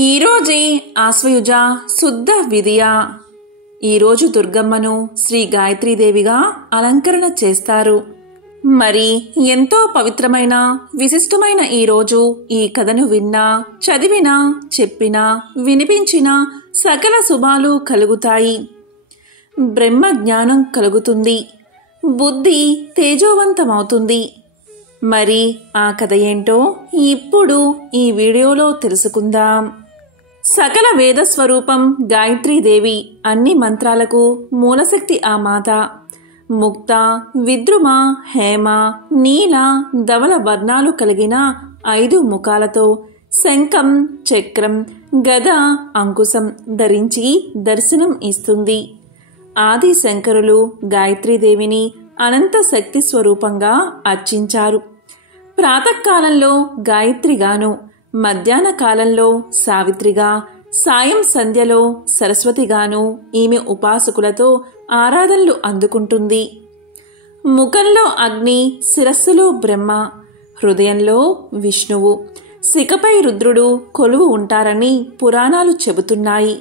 ఈరోజే ఆశ్వయుజ శుద్ధ విదియ. ఈరోజు దుర్గమ్మను శ్రీ గాయత్రీదేవిగా అలంకరణ చేస్తారు. మరి ఎంతో పవిత్రమైన విశిష్టమైన ఈరోజు ఈ కథను విన్నా, చదివినా, చెప్పినా, వినిపించినా సకల శుభాలు కలుగుతాయి. బ్రహ్మ జ్ఞానం కలుగుతుంది. బుద్ధి తేజోవంతమవుతుంది. మరి ఆ కథ ఏంటో ఇప్పుడు ఈ వీడియోలో తెలుసుకుందాం. సకల వేద స్వరూపం గాయత్రీదేవి. అన్ని మంత్రాలకు మూలశక్తి ఆ మాత. ముక్త, విద్రుమ, హేమ, నీల, ధవల వర్ణాలు కలిగిన 5 ముఖాలతో శంఖం, చక్రం, గద, అంకుశం ధరించి దర్శనం ఇస్తుంది. ఆది శంకరులు గాయత్రీదేవిని అనంత శక్తి స్వరూపంగా అర్చించారు. ప్రాతకాలంలో గాయత్రిగాను, మధ్యాహ్న కాలంలో సావిత్రిగా, సాయం సంధ్యలో సరస్వతిగాను ఈమె ఉపాసకులతో ఆరాధనలు అందుకుంటుంది. ముఖంలో అగ్ని, శిరస్సులో బ్రహ్మ, హృదయంలో విష్ణువు, శిఖపై రుద్రుడు కొలువు ఉంటారని పురాణాలు చెబుతున్నాయి.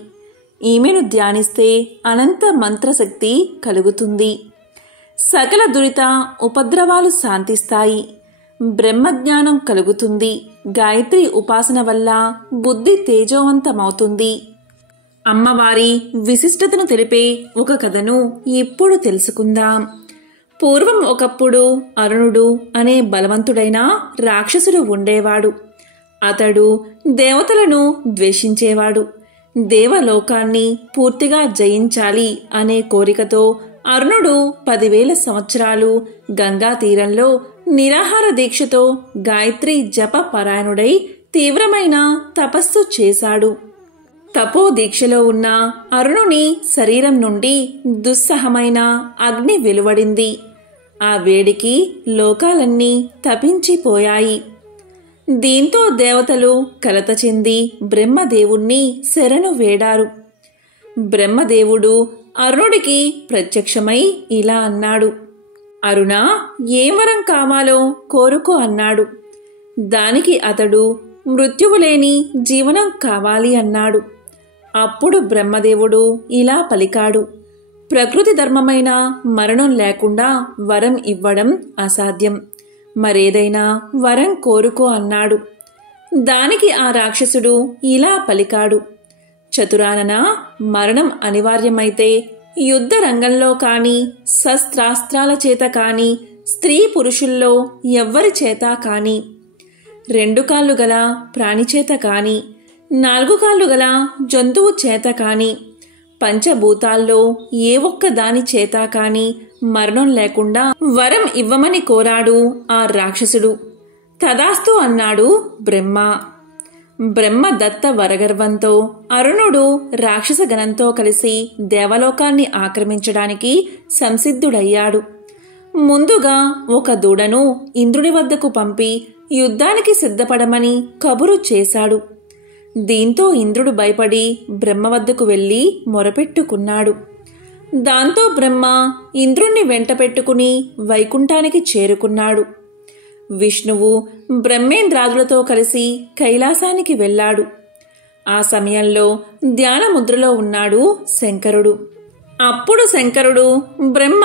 ఈమెను ధ్యానిస్తే అనంత మంత్రశక్తి కలుగుతుంది. సకల దురిత ఉపద్రవాలు శాంతిస్తాయి. బ్రహ్మజ్ఞానం కలుగుతుంది. గాయత్రి ఉపాసన వల్ల బుద్ధి తేజోవంతమవుతుంది. అమ్మవారి విశిష్టతను తెలిపే ఒక కథను ఇప్పుడు తెలుసుకుందాం. పూర్వం ఒకప్పుడు అరుణుడు అనే బలవంతుడైన రాక్షసుడు ఉండేవాడు. అతడు దేవతలను ద్వేషించేవాడు. దేవలోకాన్ని పూర్తిగా జయించాలి అనే కోరికతో అరుణుడు 10,000 సంవత్సరాలు గంగా తీరంలో నిరాహార దీక్షతో గాయత్రి జప పరాయణుడై తీవ్రమైన తపస్సు చేశాడు. తపో దీక్షలో ఉన్న అరుణుని శరీరం నుండి దుస్సహమైన అగ్ని వెలువడింది. ఆ వేడికి లోకాలన్నీ తపించిపోయాయి. దీంతో దేవతలు కలత చెంది బ్రహ్మదేవుణ్ణి శరణు వేడారు. బ్రహ్మదేవుడు అరుణుడికి ప్రత్యక్షమై ఇలా అన్నాడు. అరుణా, ఏ వరం కావాలో కోరుకో అన్నాడు. దానికి అతడు మృత్యువు లేని జీవనం కావాలి అన్నాడు. అప్పుడు బ్రహ్మదేవుడు ఇలా పలికాడు. ప్రకృతి ధర్మమైన మరణం లేకుండా వరం ఇవ్వడం అసాధ్యం. మరేదైనా వరం కోరుకో అన్నాడు. దానికి ఆ రాక్షసుడు ఇలా పలికాడు. చతురానన, మరణం అనివార్యమైతే యుద్ధ రంగంలో కాని, శస్త్రాస్త్రాల చేత కాని, స్త్రీ పురుషుల్లో ఎవ్వరి చేత కాని, 2 కాళ్ళు గల ప్రాణిచేత కాని, 4 కాళ్ళు గల జంతువు చేత కాని, పంచభూతాల్లో ఏ ఒక్క దాని చేత కాని మరణం లేకుండా వరం ఇవ్వమని కోరాడు ఆ రాక్షసుడు. తదాస్తు అన్నాడు బ్రహ్మ. బ్రహ్మదత్త వరగర్వంతో అరుణుడు రాక్షస గణంతో కలిసి దేవలోకాన్ని ఆక్రమించడానికి సంసిద్ధుడయ్యాడు. ముందుగా ఒక దూడను ఇంద్రుని వద్దకు పంపి యుద్ధానికి సిద్ధపడమని కబురు చేశాడు. దీంతో ఇంద్రుడు భయపడి బ్రహ్మ వద్దకు వెళ్లి మొరపెట్టుకున్నాడు. దాంతో బ్రహ్మ ఇంద్రుణ్ణి వెంట పెట్టుకుని వైకుంఠానికి చేరుకున్నాడు. విష్ణువు బ్రహ్మేంద్రాదులతో కలిసి కైలాసానికి వెళ్ళాడు. ఆ సమయంలో ధ్యాన ముద్రలో ఉన్నాడు శంకరుడు. అప్పుడు శంకరుడు బ్రహ్మ,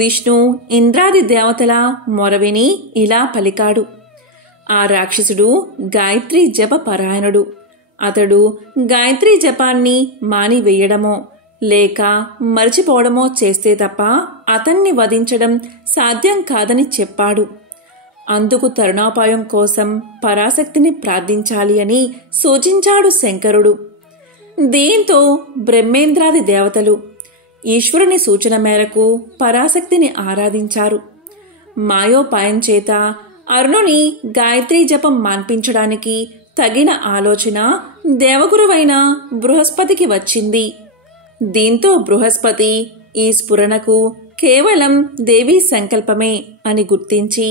విష్ణు, ఇంద్రాది దేవతల మొరవిని ఇలా పలికాడు. ఆ రాక్షసుడు గాయత్రి జప పరాయణుడు. అతడు గాయత్రి జపాన్ని మానివేయడమో లేక మరిచిపోవడమో చేస్తే తప్ప అతన్ని వధించడం సాధ్యం కాదని చెప్పాడు. అందుకు తరుణోపాయం కోసం పరాశక్తిని ప్రార్థించాలి అని సూచించాడు శంకరుడు. దీంతో బ్రహ్మేంద్రాది దేవతలు ఈశ్వరుని సూచన మేరకు పరాశక్తిని ఆరాధించారు. మాయోపాయం చేత అరుణుని గాయత్రీ జపం మాన్పించడానికి తగిన ఆలోచన దేవగురువైన బృహస్పతికి వచ్చింది. దీంతో బృహస్పతి ఈ స్ఫురణకు కేవలం దేవీ సంకల్పమే అని గుర్తించి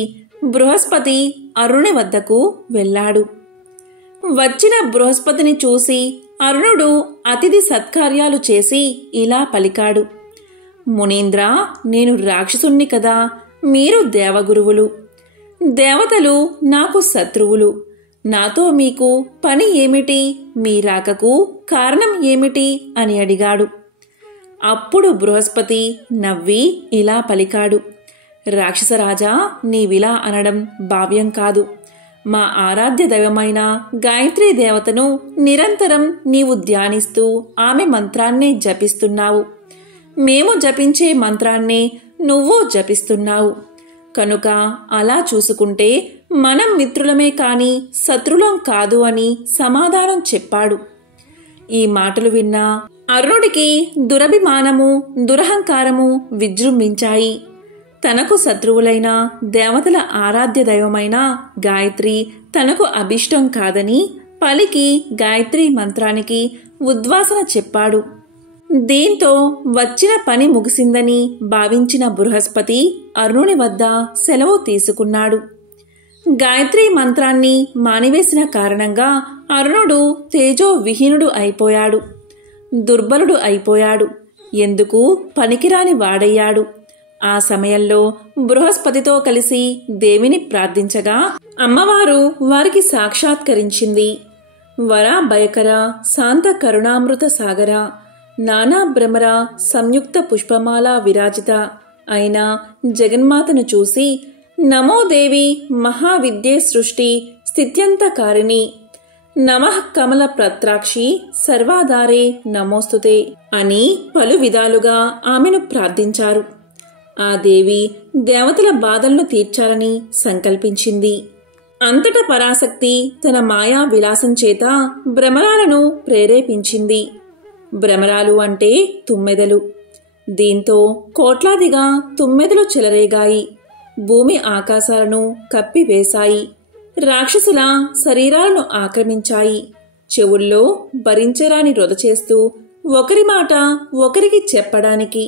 బృహస్పతి అరుణుని వద్దకు వెళ్ళాడు. వచ్చిన బృహస్పతిని చూసి అరుణుడు అతిథి సత్కార్యాలు చేసి ఇలా పలికాడు. మునీంద్ర, నేను రాక్షసుణ్ణి కదా, మీరు దేవగురువులు. దేవతలు నాకు శత్రువులు. నాతో మీకు పని ఏమిటి, మీ రాకకు కారణం ఏమిటి అని అడిగాడు. అప్పుడు బృహస్పతి నవ్వి ఇలా పలికాడు, రాక్షసరాజా, నీవిలా అనడం భావ్యం కాదు. మా ఆరాధ్య దైవమైన గాయత్రీ దేవతను నిరంతరం నీవు ధ్యానిస్తూ ఆమె మంత్రాన్నే జపిస్తున్నావు. మేము జపించే మంత్రాన్నే నువ్వు జపిస్తున్నావు. కనుక అలా చూసుకుంటే మనం మిత్రులమే కాని శత్రులం కాదు అని సమాధానం చెప్పాడు. ఈ మాటలు విన్న అరుణుడికి దురభిమానము, దురహంకారము విజృంభించాయి. తనకు శత్రువులైన దేవతల ఆరాధ్య దైవమైన గాయత్రి తనకు అభిష్టం కాదని పలికి గాయత్రి మంత్రానికి ఉద్వాసన చెప్పాడు. దీంతో వచ్చిన పని ముగిసిందని భావించిన బృహస్పతి అరుణుని వద్ద సెలవు తీసుకున్నాడు. గాయత్రి మంత్రాన్ని మానివేసిన కారణంగా అరుణుడు తేజో విహీనుడు అయిపోయాడు, దుర్బలుడు అయిపోయాడు, ఎందుకు పనికిరాని వాడయ్యాడు. ఆ సమయంలో బృహస్పతితో కలిసి దేవిని ప్రార్థించగా అమ్మవారు వారికి సాక్షాత్కరించింది. వర భయకర శాంత కరుణామృత సాగర నానా భ్రమర సంయుక్త పుష్పమాల విరాజిత అయిన జగన్మాతను చూసి, నమో దేవి మహావిద్యే సృష్టి స్థిత్యంతకారిణి, నమః కమల ప్రత్రాక్షి సర్వాధారే నమోస్తుతే అని పలు విధాలుగా ఆమెను ప్రార్థించారు. ఆ దేవి దేవతల బాధలను తీర్చాలని సంకల్పించింది. అంతట పరాశక్తి తన మాయా విలాసం చేత భ్రమరాలను ప్రేరేపించింది. భ్రమరాలు అంటే తుమ్మెదలు. దీంతో కోట్లాదిగా తుమ్మెదలు చెలరేగాయి, భూమి ఆకాశాలను కప్పివేశాయి, రాక్షసుల శరీరాలను ఆక్రమించాయి. చెవుల్లో భరించరాని రొద చేస్తూ ఒకరి మాట ఒకరికి చెప్పడానికి,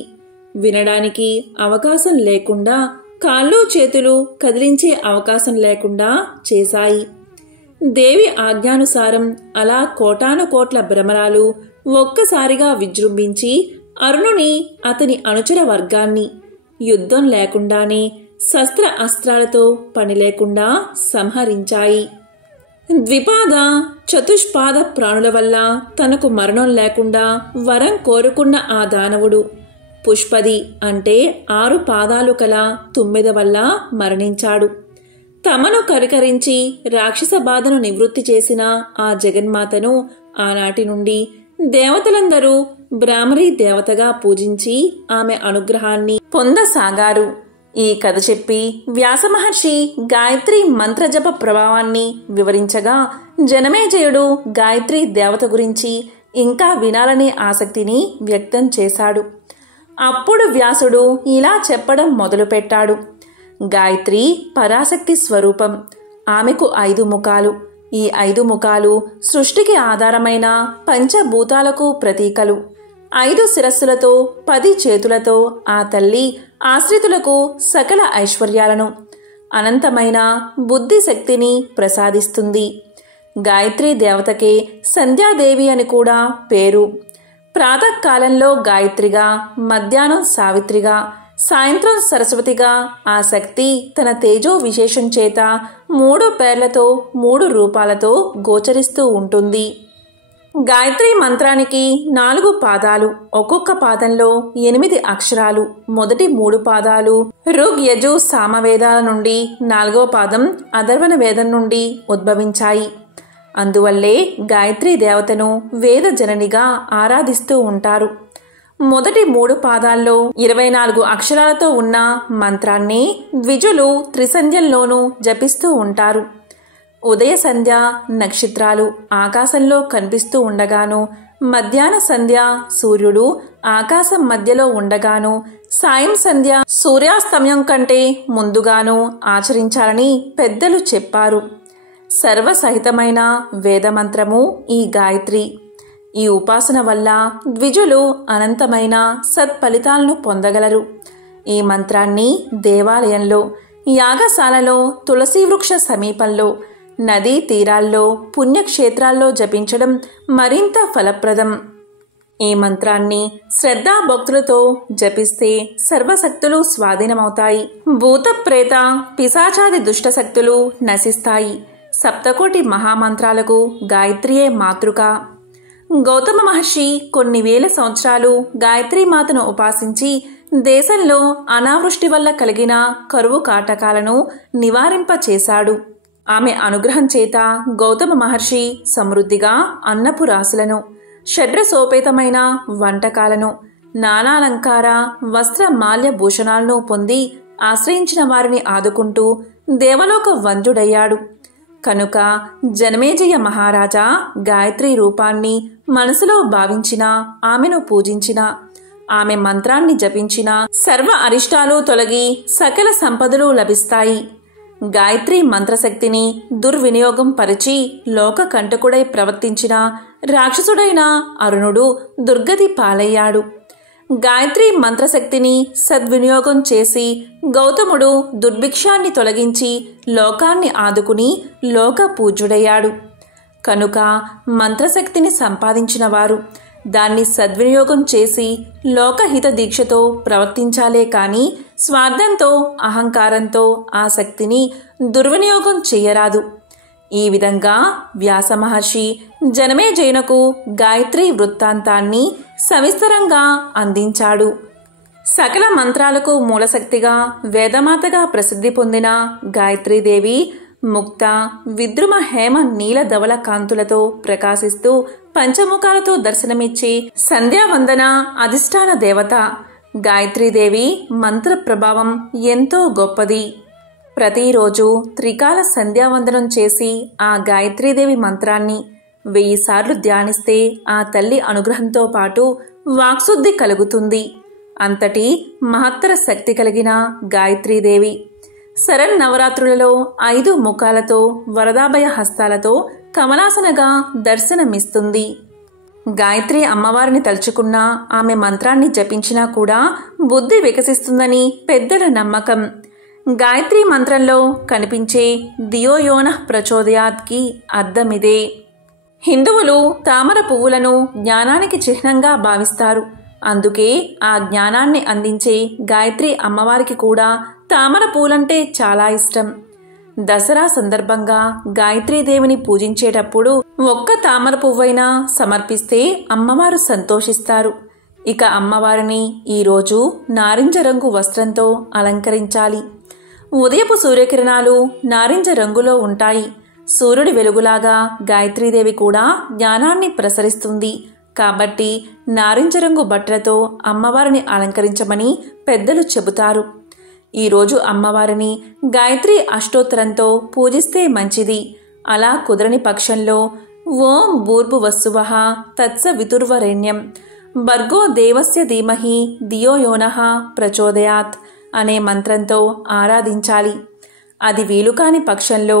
వినడానికి అవకాశం లేకుండా, కాళ్ళు చేతులు కదిలించే అవకాశం లేకుండా చేశాయి. దేవి ఆజ్ఞానుసారం అలా కోటాను కోట్ల భ్రమరాలు ఒక్కసారిగా విజృంభించి అరుణుని, అతని అనుచర వర్గాన్ని యుద్ధం లేకుండానే శస్త్ర అస్త్రాలతో పని లేకుండా సంహరించాయి. ద్విపాద చతుష్పాద ప్రాణుల వల్ల తనకు మరణం లేకుండా వరం కోరుకున్న ఆ దానవుడు పుష్పది అంటే 6 పాదాలు కల తుమ్మెద వల్ల మరణించాడు. తమను కరికరించి రాక్షస బాధను నివృత్తి చేసిన ఆ జగన్మాతను ఆనాటి నుండి దేవతలందరూ బ్రాహ్మరీ దేవతగా పూజించి ఆమె అనుగ్రహాన్ని పొందసాగారు. ఈ కథ చెప్పి వ్యాసమహర్షి గాయత్రి మంత్రజప ప్రభావాన్ని వివరించగా జనమేజయుడు గాయత్రి దేవత గురించి ఇంకా వినాలనే ఆసక్తిని వ్యక్తం చేశాడు. అప్పుడు వ్యాసుడు ఇలా చెప్పడం మొదలుపెట్టాడు. గాయత్రి పరాశక్తి స్వరూపం. ఆమెకు 5 ముఖాలు. ఈ 5 ముఖాలు సృష్టికి ఆధారమైన పంచభూతాలకు ప్రతీకలు. 5 శిరస్సులతో 10 చేతులతో ఆ తల్లి ఆశ్రితులకు సకల ఐశ్వర్యాలను, అనంతమైన బుద్ధి శక్తిని ప్రసాదిస్తుంది. గాయత్రీ దేవతకే సంధ్యాదేవి అని కూడా పేరు. ప్రాతకాలంలో గాయత్రిగా, మధ్యాహ్నం సావిత్రిగా, సాయంత్రం సరస్వతిగా ఆ శక్తి తన తేజో విశేషం చేత 3 పేర్లతో 3 రూపాలతో గోచరిస్తూ ఉంటుంది. గాయత్రి మంత్రానికి 4 పాదాలు. ఒక్కొక్క పాదంలో 8 అక్షరాలు. మొదటి 3 పాదాలు ఋగ్, యజు, సామవేదాల నుండి, 4వ పాదం అథర్వణ వేదం నుండి ఉద్భవించాయి. అందువల్లే గాయత్రీ దేవతను వేద జననిగా ఆరాధిస్తూ ఉంటారు. మొదటి 3 పాదాల్లో 24 అక్షరాలతో ఉన్న మంత్రాన్ని ద్విజులు త్రిసంధ్యల్లోనూ జపిస్తూ ఉంటారు. ఉదయ సంధ్య నక్షత్రాలు ఆకాశంలో కనిపిస్తూ ఉండగాను, మధ్యాహ్న సంధ్య సూర్యుడు ఆకాశం మధ్యలో ఉండగాను, సాయం సంధ్య సూర్యాస్తమయం కంటే ముందుగాను ఆచరించాలని పెద్దలు చెప్పారు. సర్వసహితమైన వేదమంత్రము ఈ గాయత్రి. ఈ ఉపాసన వల్ల ద్విజులు అనంతమైన సత్ఫలితాలను పొందగలరు. ఈ మంత్రాన్ని దేవాలయంలో, యాగశాలలో, తులసి వృక్ష సమీపంలో, నదీ తీరాల్లో, పుణ్యక్షేత్రాల్లో జపించడం మరింత ఫలప్రదం. ఈ మంత్రాన్ని శ్రద్ధాభక్తులతో జపిస్తే సర్వశక్తులు స్వాధీనమవుతాయి. భూత ప్రేత పిశాచాది దుష్టశక్తులు నశిస్తాయి. సప్తకోటి మహామంత్రాలకు గాయత్రియే మాతృక. గౌతమ మహర్షి కొన్ని వేల సంవత్సరాలు గాయత్రీమాతను ఉపాసించి దేశంలో అనావృష్టి వల్ల కలిగిన కరువు కాటకాలను నివారింపచేశాడు. ఆమె అనుగ్రహం చేత గౌతమ మహర్షి సమృద్ధిగా అన్నపు రాశులను, షడ్రసోపేతమైన వంటకాలను, నానాలంకార వస్త్ర మాల్య భూషణాలను పొంది ఆశ్రయించిన వారిని ఆదుకుంటూ దేవలోక వంద్యుడయ్యాడు. కనుక జనమేజయ మహారాజా గాయత్రి రూపాన్ని మనసులో భావించిన, ఆమెను పూజించిన, ఆమె మంత్రాన్ని జపించిన సర్వ అరిష్టాలు తొలగి సకల సంపదలు లభిస్తాయి. గాయత్రి మంత్రశక్తిని దుర్వినియోగం పరిచి లోక కంటకుడై ప్రవర్తించిన రాక్షసుడైన అరుణుడు దుర్గతి పాలయ్యాడు. గాయత్రి మంత్రశక్తిని సద్వినియోగం చేసి గౌతముడు దుర్భిక్షాన్ని తొలగించి లోకాన్ని ఆదుకుని లోక పూజ్యుడయ్యాడు. కనుక మంత్రశక్తిని సంపాదించిన వారు దాన్ని సద్వినియోగం చేసి లోకహిత దీక్షతో ప్రవర్తించాలే కాని స్వార్థంతో, అహంకారంతో ఆ శక్తిని దుర్వినియోగం చేయరాదు. ఈ విధంగా వ్యాస మహర్షి జనమేజయునకు గాయత్రి వృత్తాంతాన్ని సవిస్తరంగా అందించాడు. సకల మంత్రాలకు మూలశక్తిగా వేదమాతగా ప్రసిద్ధి పొందిన గాయత్రీదేవి ముక్త, విద్రుమ, హేమ, నీల ధవల కాంతులతో ప్రకాశిస్తూ పంచముఖాలతో దర్శనమిచ్చే సంధ్యావందన అధిష్టాన దేవత. గాయత్రీదేవి మంత్ర ప్రభావం ఎంతో గొప్పది. ప్రతిరోజు త్రికాల సంధ్యావందనం చేసి ఆ గాయత్రీదేవి మంత్రాన్ని 1000 సార్లు ధ్యానిస్తే ఆ తల్లి అనుగ్రహంతో పాటు వాక్శుద్ధి కలుగుతుంది. అంతటి మహత్తర శక్తి కలిగిన గాయత్రీదేవి శరన్నవరాత్రులలో 5 ముఖాలతో వరదాభయ హస్తాలతో కమలాసనగా దర్శనమిస్తుంది. గాయత్రి అమ్మవారిని తలుచుకున్న, ఆమె మంత్రాన్ని జపించినా కూడా బుద్ధి వికసిస్తుందని పెద్దల నమ్మకం. గాయత్రి మంత్రంలో కనిపించే ధియోయోనః ప్రచోదయాత్కి అర్థమిదే. హిందువులు తామర పువ్వులను జ్ఞానానికి చిహ్నంగా భావిస్తారు. అందుకే ఆ జ్ఞానాన్ని అందించే గాయత్రి అమ్మవారికి కూడా తామర పూలంటే చాలా ఇష్టం. దసరా సందర్భంగా గాయత్రీదేవిని పూజించేటప్పుడు ఒక్క తామర పువ్వైనా సమర్పిస్తే అమ్మవారు సంతోషిస్తారు. ఇక అమ్మవారిని ఈరోజు నారింజ రంగు వస్త్రంతో అలంకరించాలి. ఉదయపు సూర్యకిరణాలు నారింజ రంగులో ఉంటాయి. సూర్యుడి వెలుగులాగా గాయత్రీదేవి కూడా జ్ఞానాన్ని ప్రసరిస్తుంది. కాబట్టి నారింజ రంగు బట్టలతో అమ్మవారిని అలంకరించమని పెద్దలు చెబుతారు. ఈరోజు అమ్మవారిని గాయత్రి అష్టోత్తరంతో పూజిస్తే మంచిది. అలా కుదరని పక్షంలో ఓం భూర్భువస్సువః తత్సవితుర్వరేణ్యం భర్గో దేవస్య ధీమహి ధియో యోనః ప్రచోదయాత్ అనే మంత్రంతో ఆరాధించాలి. అది వీలుకాని పక్షంలో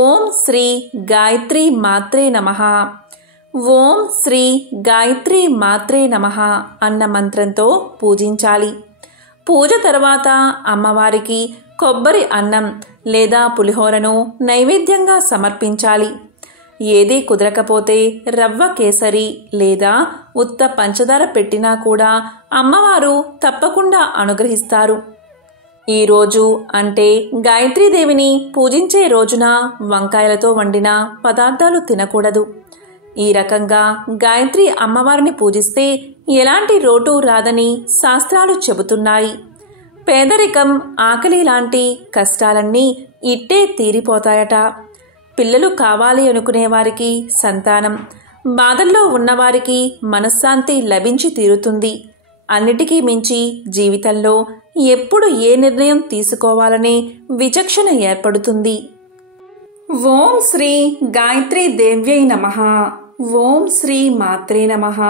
ఓం శ్రీ గాయత్రీ మాత్రే నమః, ఓం శ్రీ గాయత్రీ మాత్రే నమః అన్న మంత్రంతో పూజించాలి. పూజ తర్వాత అమ్మవారికి కొబ్బరి అన్నం లేదా పులిహోరను నైవేద్యంగా సమర్పించాలి. ఏదీ కుదరకపోతే రవ్వ కేసరి లేదా ఉత్త పంచదార పెట్టినా కూడా అమ్మవారు తప్పకుండా అనుగ్రహిస్తారు. ఈరోజు అంటే గాయత్రీదేవిని పూజించే రోజున వంకాయలతో వండిన పదార్థాలు తినకూడదు. ఈ రకంగా గాయత్రి అమ్మవారిని పూజిస్తే ఎలాంటి లోటు రాదని శాస్త్రాలు చెబుతున్నాయి. పేదరికం, ఆకలి లాంటి కష్టాలన్నీ ఇట్టే తీరిపోతాయట. పిల్లలు కావాలి అనుకునే వారికి సంతానం, బాధల్లో ఉన్నవారికి మనశ్శాంతి లభించి తీరుతుంది. అన్నిటికీ మించి జీవితంలో ఎప్పుడు ఏ నిర్ణయం తీసుకోవాలనే విచక్షణ ఏర్పడుతుంది. ఓం శ్రీ గాయత్రీ దేవ్యై నమః. ఓం శ్రీ మాత్రే నమః.